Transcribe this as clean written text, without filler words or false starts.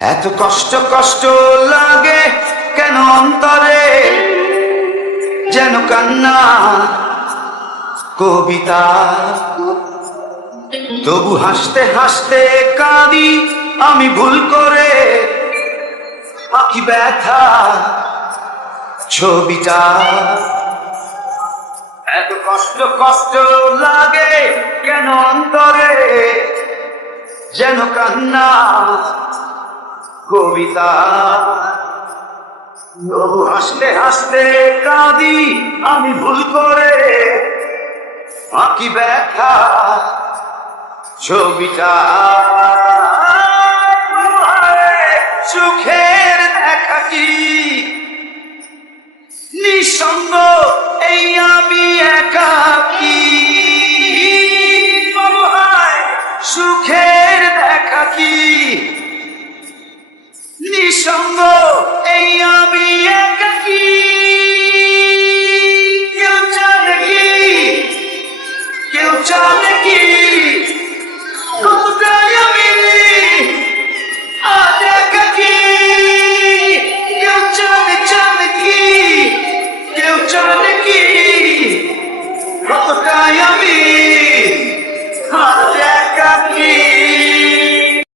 এত কষ্ট কষ্ট লাগে কেন অন্তরে, যেন কান্না কবিতা। তবু হাসতে হাসতে কাঁদি আমি ভুল করে, আঁকি ব্যথা ছবিটা। এত কষ্ট কষ্ট লাগে কেন অন্তরে, যেন কান্না কবিতা। তবু হাসতে হাসতে কাঁদি আমি ভুল করে, আঁকি ব্যথা ছবিটা। সুখের দেখা কি নিঃসঙ্গ এই আমি একাকী। সুখের দেখা কি নিঃসঙ্গ এই আমি একাকী। কেউ জানে কি, কেউ জানে কি কতটাই আমি আজ একাকী। কেউ জানে জানে কি, কেউ জানে কি কতটাই আমি